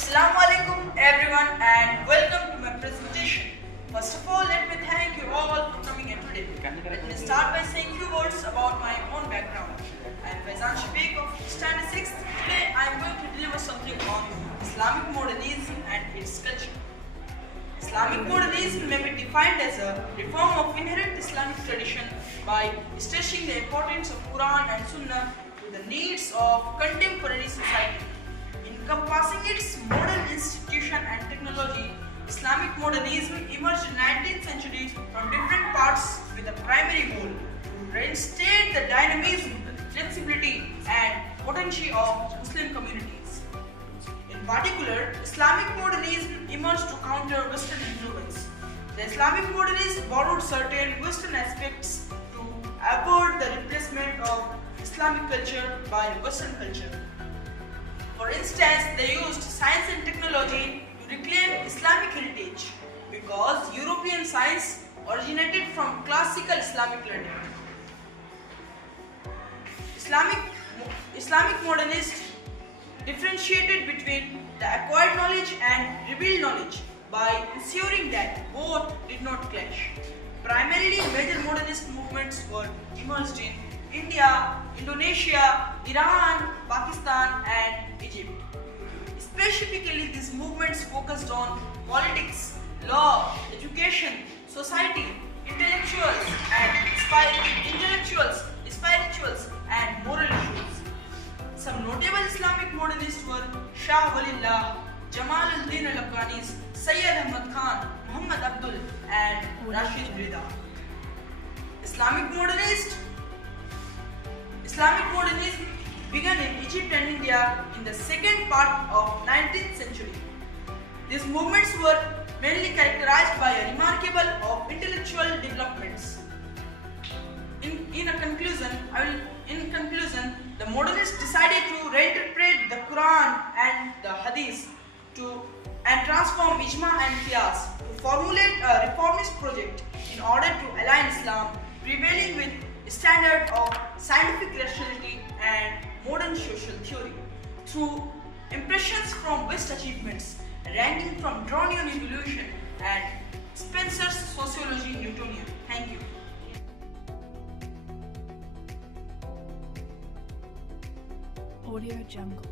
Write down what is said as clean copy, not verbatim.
Assalamu alaikum everyone and welcome to my presentation. First of all, let me thank you all for coming here today. Let me start by saying few words about my own background. I am Faizan Shafiq of Standard 6. Today I am going to deliver something on Islamic modernism and its culture. Islamic modernism may be defined as a reform of inherent Islamic tradition by stressing the importance of Quran and Sunnah to the needs of contemporary society. Encompassing its modern institution and technology, Islamic modernism emerged in the 19th century from different parts with a primary goal to reinstate the dynamism, flexibility and potency of Muslim communities. In particular, Islamic modernism emerged to counter Western influence. The Islamic modernists borrowed certain Western aspects to avoid the replacement of Islamic culture by Western culture. For instance, they used science and technology to reclaim Islamic heritage because European science originated from classical Islamic learning. Islamic modernists differentiated between the acquired knowledge and revealed knowledge by ensuring that both did not clash. Primarily, major modernist movements were emerged in India, Indonesia, Iran, Pakistan and Egypt. Specifically, these movements focused on politics, law, education, society, intellectuals, spirituals and moral issues. Some notable Islamic modernists were Shah Walillah, Jamaluddin al-Afghanis, Sayyid Ahmad Khan, Muhammad Abdul and Rashid Rida. Islamic modernism began in Egypt and India in the second part of 19th century. These movements were mainly characterized by a remarkable of intellectual developments. In conclusion, the modernists decided to reinterpret the Quran and the Hadith and transform Ijma and Qiyas to formulate a reformist project in order to align Islam prevailing with standard of scientific rationality and modern social theory through impressions from West achievements ranging from Darwinian evolution and Spencer's sociology Newtonian. Thank you. Audio Jungle.